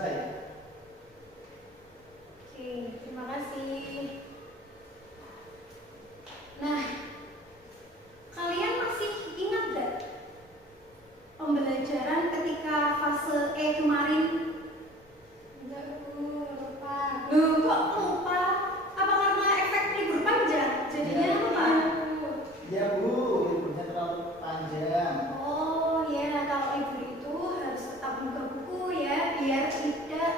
selesai. Oke, terima kasih. Nah, kalian masih ingat gak pembelajaran ketika fase E kemarin? Enggak Bu, lupa. Loh, kok lupa? Apa karena efek libur panjang? Jadinya Ya. lupa? Ya Bu, liburnya terlalu panjang. Oh ya, kalau libur itu harus tetap buka buku ya, biar tidak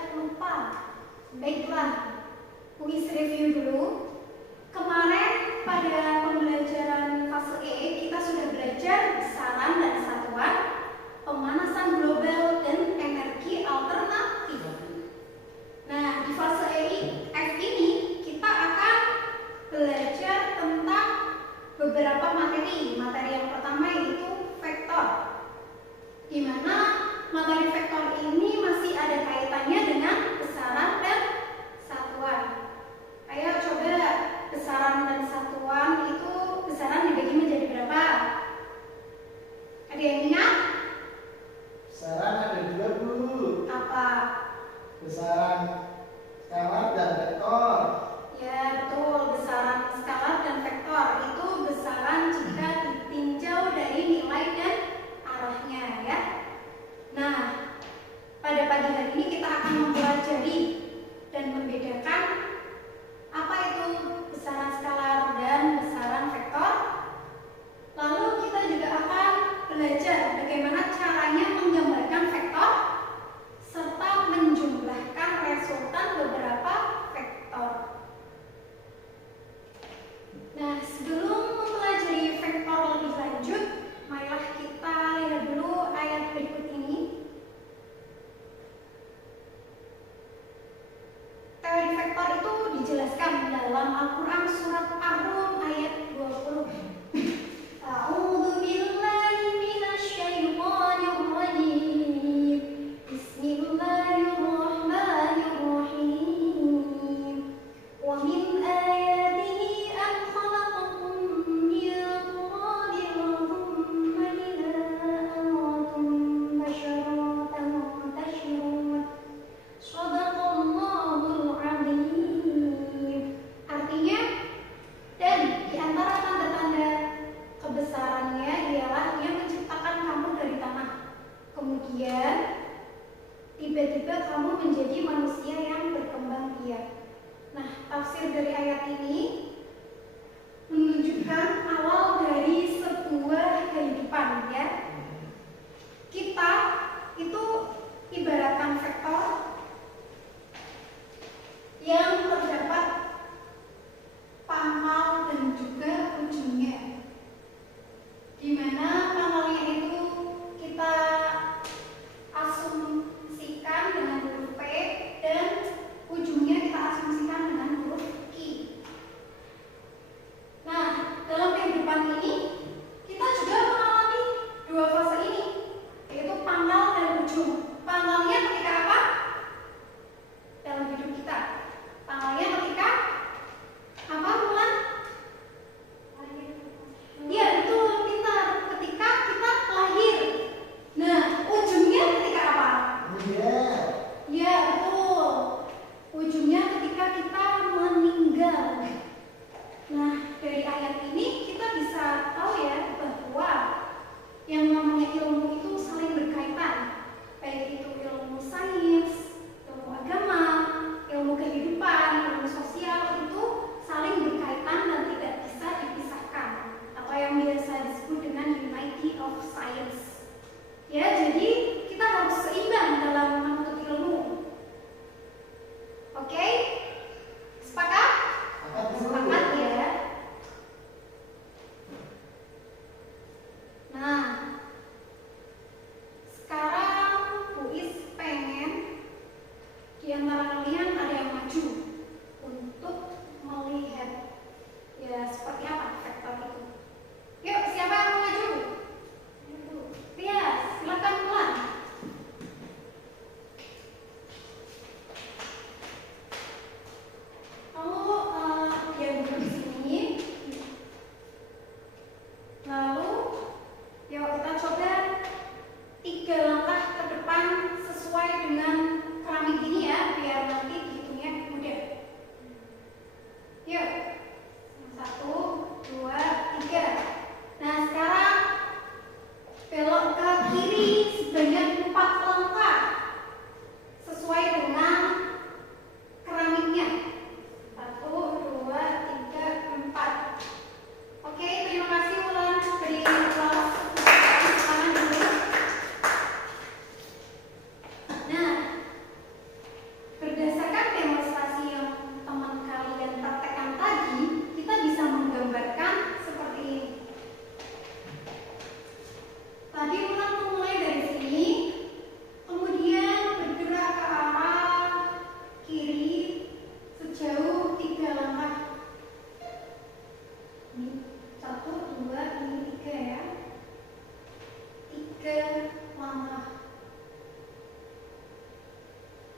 3 langkah.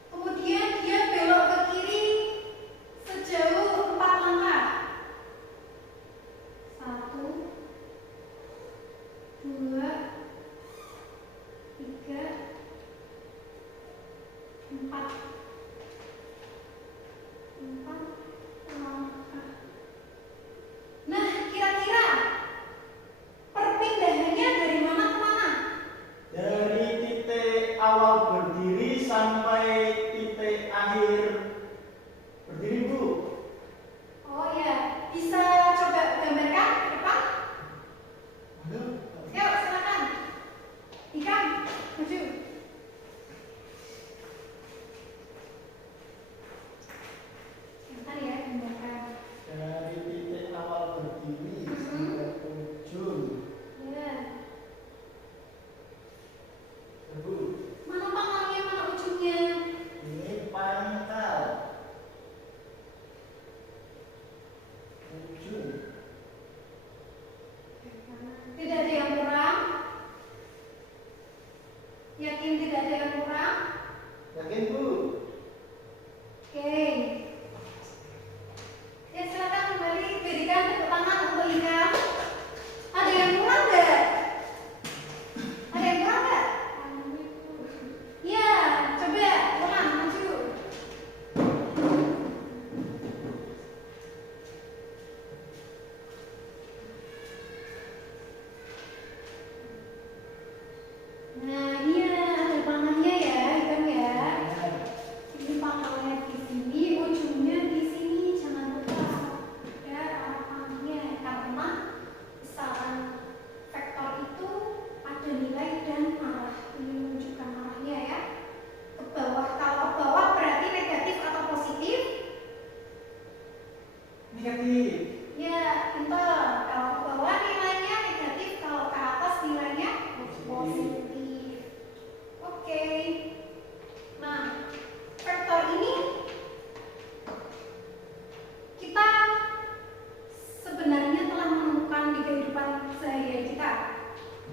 Kemudian dia belok ke kiri sejauh 4 langkah. 1, 2, 3, 4 langkah. Nah, kira-kira perpindahannya dari mana ke mana? Dari titik awal berdiri sampai titik akhir berdiri, Bu. Oh ya, bisa coba gambarkan ke depan? Aduh. Yuk, silakan. Ikam, maju. Sebentar ya, gambarkan. Dari titik awal berdiri sampai ujung. Ya. Bu, Mana pangkalnya, mana ujungnya? ini pangkal. Ujung. Tidak ada yang kurang? Yakin tidak ada yang kurang? Yakin, Bu? Oke. Ya, silakan kembali berikan tepuk tangan untuk Ika. Ada yang kurang nggak? Ada yang kurang nggak? Ya, coba ulang, maju. Nah, iya, ada tangannya ya, Ikam ya. Ini pangkalnya di sini, ujungnya di sini, jangan lupa ada arah panahnya karena besaran vektor itu ada nilai dan arah. Ini menunjukkan arahnya ya. Ke bawah, kalau ke bawah berarti negatif atau positif? Negatif. Ya, pintar. Kalau ke bawah nilainya negatif, kalau ke atas nilainya positif. Oke. Nah, vektor ini kita sebenarnya telah menemukan di kehidupan sehari-hari kita.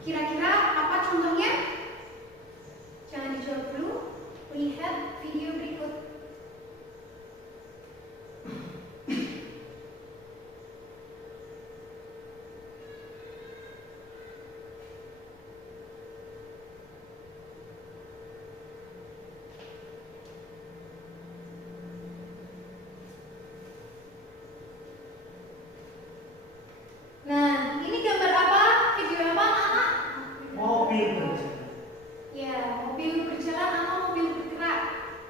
Kira-kira apa contohnya? Jangan dijawab dulu. Lihat video berikut. Nah, ini gambar apa? Video apa, anak-anak? Mobil berjalan. Ya, mobil berjalan atau mobil bergerak.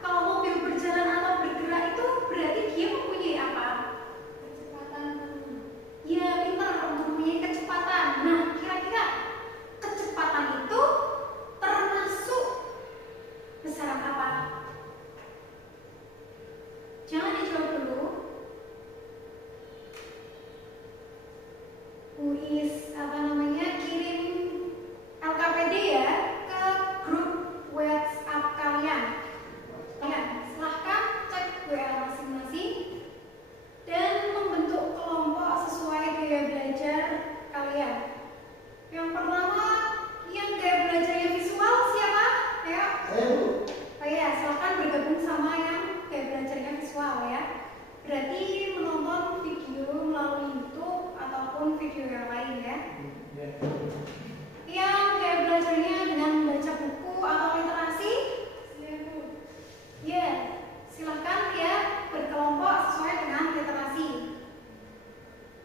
Kalau mobil berjalan atau bergerak itu berarti dia mempunyai apa? Kecepatan. Ya, pintar untuk mempunyai kecepatan. Nah, kira-kira kecepatan itu termasuk besaran apa? Jangan dijawab dulu. Uis kirim LKPD ya ke grup WhatsApp kalian. Ya, silahkan cek WA masing-masing dan membentuk kelompok sesuai gaya belajar kalian. Yang pertama, yang gaya belajarnya visual siapa? Ayo. Saya, Bu. Oh ya, silahkan bergabung sama yang gaya belajarnya visual ya. Berarti menonton video melalui YouTube ataupun video yang lain ya. Ya. Yang gaya belajarnya dengan membaca buku atau literasi, ya silahkan ya berkelompok sesuai dengan literasi.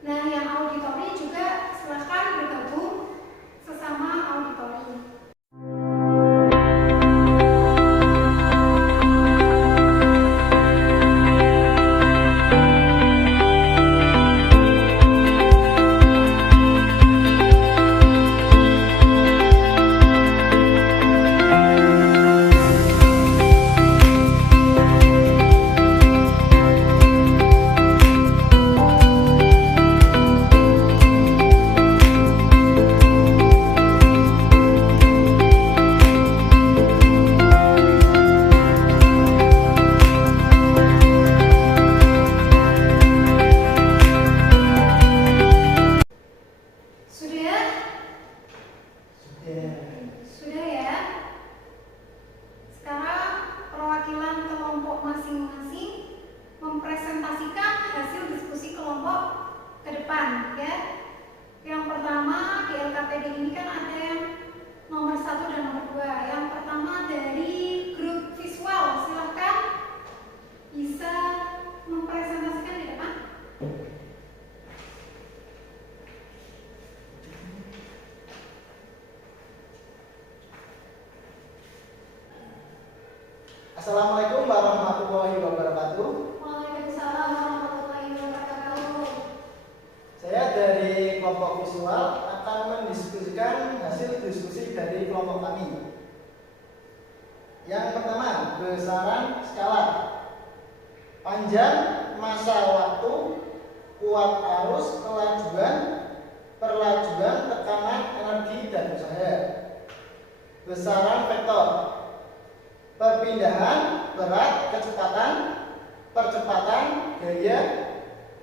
Nah, yang auditori juga silahkan bergabung sesama auditori. Assalamualaikum warahmatullahi wabarakatuh. Waalaikumsalam warahmatullahi wabarakatuh. Saya dari kelompok visual akan mendiskusikan hasil diskusi dari kelompok kami. Yang pertama, besaran skala, panjang masa waktu, kuat arus, perlajuan, tekanan, energi, dan usaha. Besaran vektor, perpindahan, berat, kecepatan, percepatan, gaya,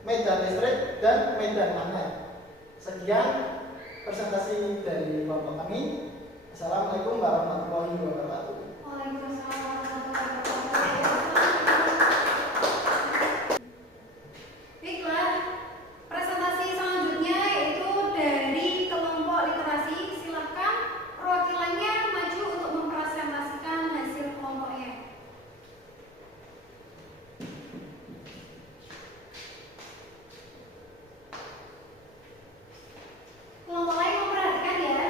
medan listrik, dan medan magnet. Sekian presentasi dari kelompok kami. Assalamualaikum warahmatullahi wabarakatuh. Waalaikumsalam warahmatullahi wabarakatuh. Baiklah, presentasi selanjutnya yaitu dari kelompok literasi. Silakan perwakilannya maju untuk mempresentasikan hasil kelompoknya. Kelompok lain memperhatikan ya.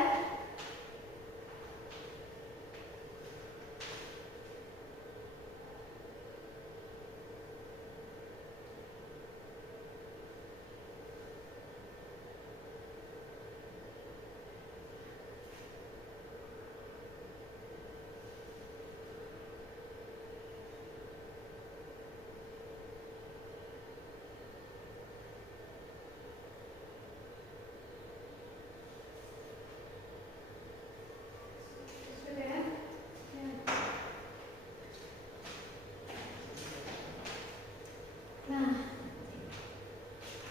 Sudah ya? Ya. Nah,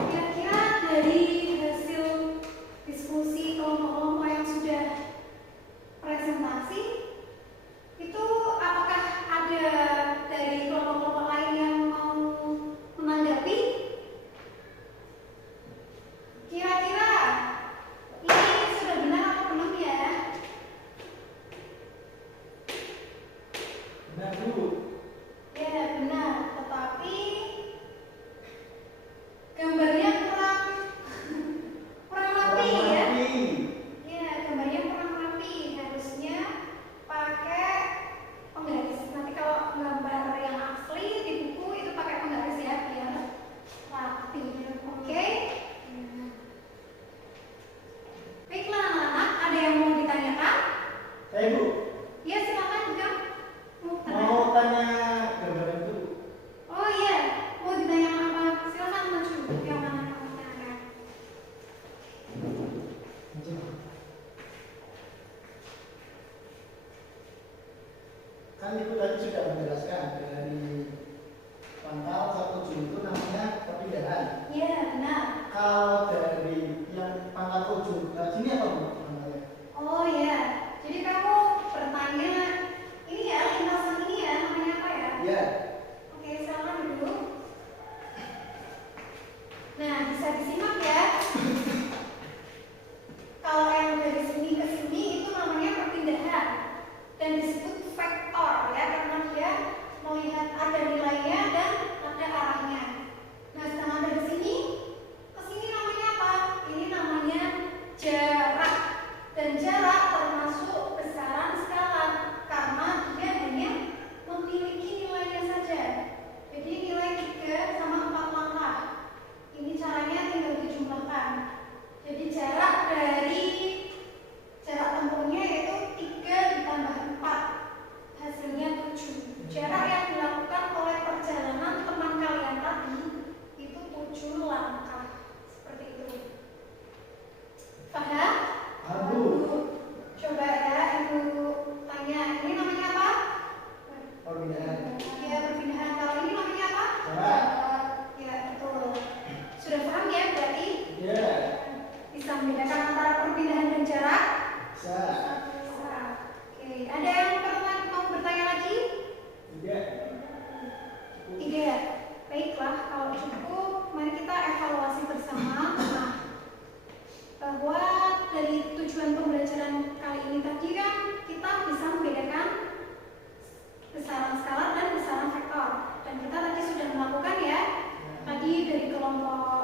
kira-kira dari hasil diskusi kelompok-kelompok yang sudah presentasi, itu apakah ada dari kelompok-kelompok lain yang mau menanggapi? Kira-kira ini sudah benar atau belum ya? Benar, Bu. Ya benar, tetapi gambarnya kurang rapi ya. Ya, gambarnya kurang rapi. Harusnya pakai penggaris. Nanti kalau gambar yang asli di buku itu pakai penggaris ya, biar rapi. Oke? Baiklah anak-anak, ada yang mau ditanyakan? Bu, Ya silakan juga. mau tanya gambar itu. Oh iya, mau ditanyakan apa? Silakan maju. Yang mana yang mau ditanyakan? Kan Ibu tadi sudah menjelaskan dari pangkal 1 Juni itu namanya perpindahan. Iya benar. Kalau dari yang pangkal 7, nah sini apa Bu namanya? Oh ya, jadi kamu bertanya ini ya lintasan ini ya namanya apa ya? Ya, Oke, silakan dulu. Nah, bisa disimak ya. Kalau yang dari sini ke sini itu namanya perpindahan dan disebut vektor ya karena dia melihat ada nilainya dan ada arahnya. Nah, sedangkan dari sini ke sini namanya apa? Ini namanya jarak. Dan jarak termasuk besaran skala karena dia hanya memiliki nilainya saja. Jadi nilai 3 sama 4 langkah. Ini caranya tinggal dijumlahkan. Jadi jarak tempuhnya yaitu 3 ditambah 4. Hasilnya 7. Jarak yang dilakukan oleh perjalanan teman kalian tadi itu 7 langkah. Seperti itu. Paham? Bu. Coba ya Ibu tanya, ini namanya apa? Perpindahan. Ya, perpindahan. Kalau ini namanya apa? Jarak. Ya, betul. Sudah paham ya berarti? Ya, Bisa membedakan antara perpindahan dan jarak? bisa. Bisa. Oke, ada yang mau bertanya lagi? Tidak. Tidak. Baiklah, kalau cukup, mari kita evaluasi bersama. Nah, bahwa dari tujuan pembelajaran kali ini tadi kan kita bisa membedakan besaran skala dan besaran vektor. Dan kita tadi sudah melakukan ya. Tadi dari kelompok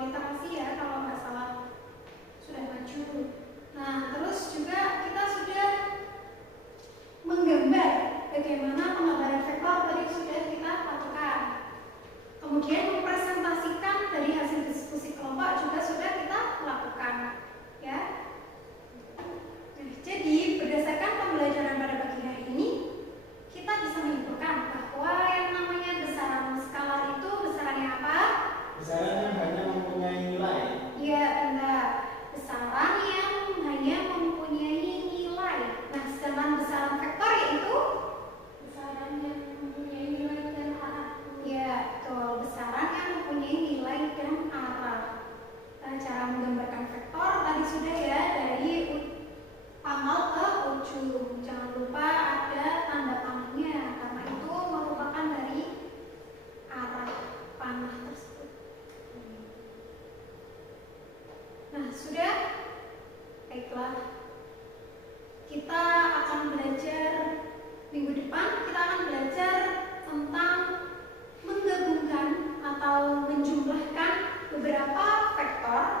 literasi ya kalau nggak salah sudah maju. Nah terus juga kita sudah menggambar bagaimana sudah ya dari pangkal ke ujung. Jangan lupa ada tanda panahnya karena itu merupakan dari arah panah tersebut. Nah, sudah? Baiklah. Kita akan belajar minggu depan, kita akan belajar tentang menggabungkan atau menjumlahkan beberapa vektor